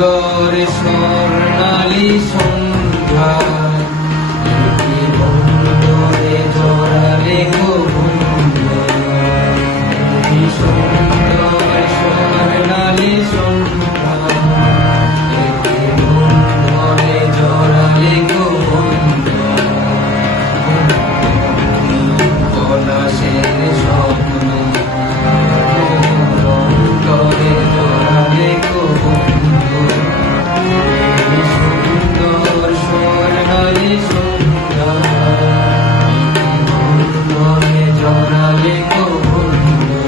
সুন্দর স্বর্ণালী সন্ধ্যা বন্ধরে জড়ালে গো বন্ধু সুন্দর স্বর্ণালী সন্ধ্যা বন্ধরে জড়ালে গো বন্ধু পলাশের স্বপ্ন অন্তরে জড়ালে গো বন্ধু সুন্দর স্বর্ণালী সন্ধ্যা বন্ধরে জড়ালে গো বন্ধু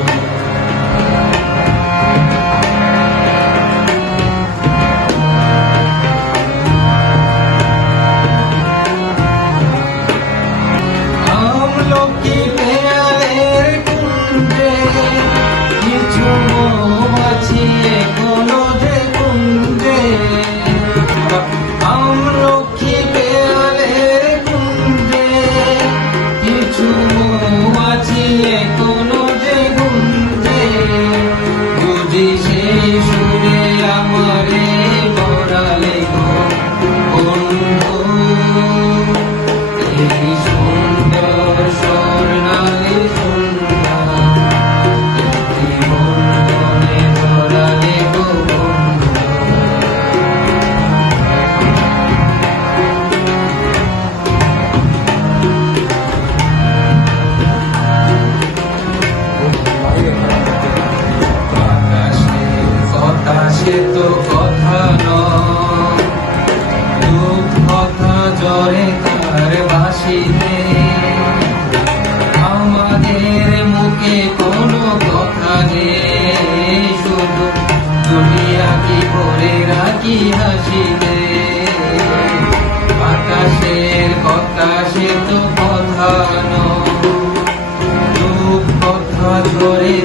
আমলকি পেয়ালের কুঞ্জে কিছু মৌমাছি এখনো যে কুঞ্জে আমলকি পেয়ালের কুঞ্জে কিছু মৌমাছি এখনো যে কুঞ্জে বুঝি সেই সুরে আমারে বড়ালে গো বন্ধু এই সুন্দর স্বর্ণালী সন্ধ্যা বন্ধনে জড়ালে গো বন্ধু সে তো কথা নয় রূপ কথা জরে তার বাসিতে আমাদের মুখে কোনো কথা নেই শুধু দুনিয়া কি করে রাখি হাসিতে আকাশের কথা সে তো কথা নয় রূপ কথা জরে